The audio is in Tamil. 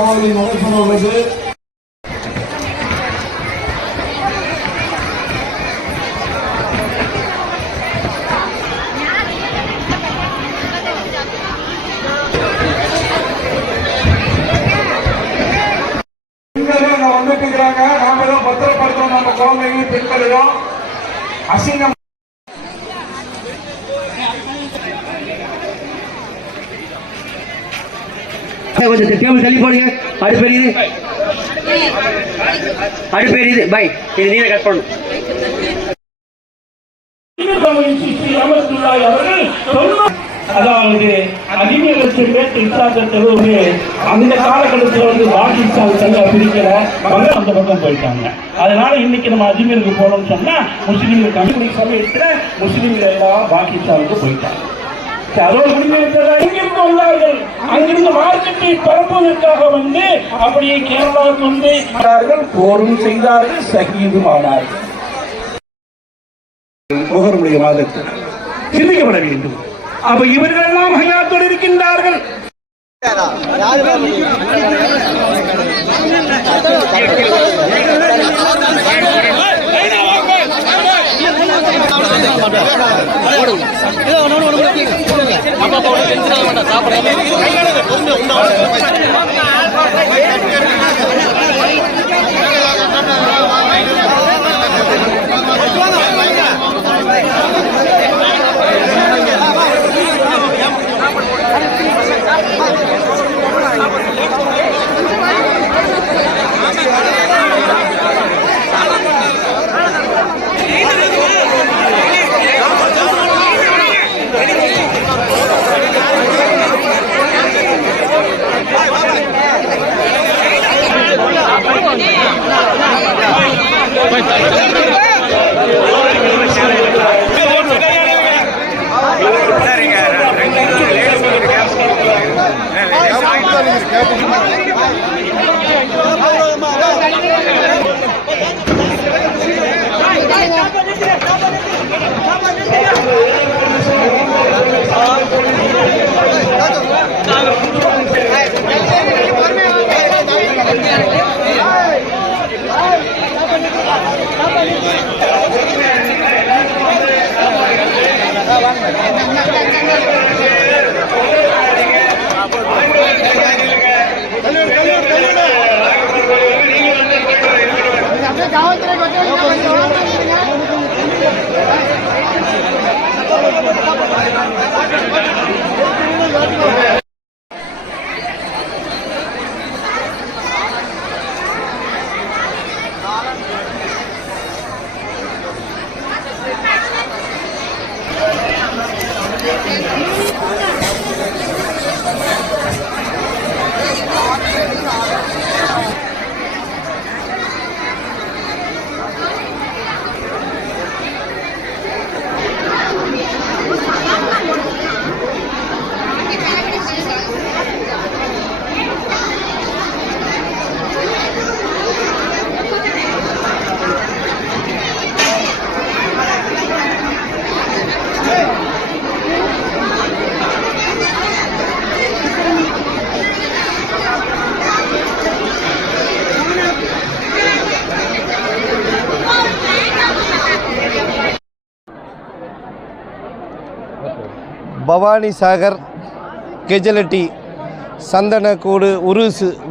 நடைபெற உள்ளது. வந்துட்டு இருக்கிறாங்க. நாம தான் பத்திரப்படுத்தணும் நம்ம குழந்தைங்க பெண்களையும். அசிங்கம் கொஞ்சம் டேபிள் தள்ளி போடுங்க. அடுப்பெரியுது பை இது நீங்க கட் பண்ணணும். அதாவது அதிகபட்ச பேட்டு இஸ்லாத்திற்கு அந்த காலகட்டத்தில் வந்து பாகிஸ்தான் தங்க பிரிக்கிற அந்த பக்கம் போயிட்டாங்க. அதனால இன்னைக்கு நம்ம அஜ்மீருக்கு போனோம்னு சொன்னா முஸ்லீம்கள் கம்பெனி சமயத்துல முஸ்லீம்கள் எல்லாம் பாகிஸ்தானுக்கு போயிட்டாங்க. அதோடு இங்கிருந்து வந்தார்கள். அங்கிருந்து மார்க்கெட்டை பரப்புவதற்காக வந்து அப்படியே கேரளாவுக்கு வந்து போரும் செய்தார்கள், ஷஹீதும் ஆனார்கள். முகருடைய மாதத்தில் சிந்திக்கப்பட வேண்டும். அப்ப இவர்கள் எல்லாம் ஹயாத்தோடு இருக்கின்றார்கள். பவானி சாகர் கெஜலட்டி சந்தனக்கூடு உருசு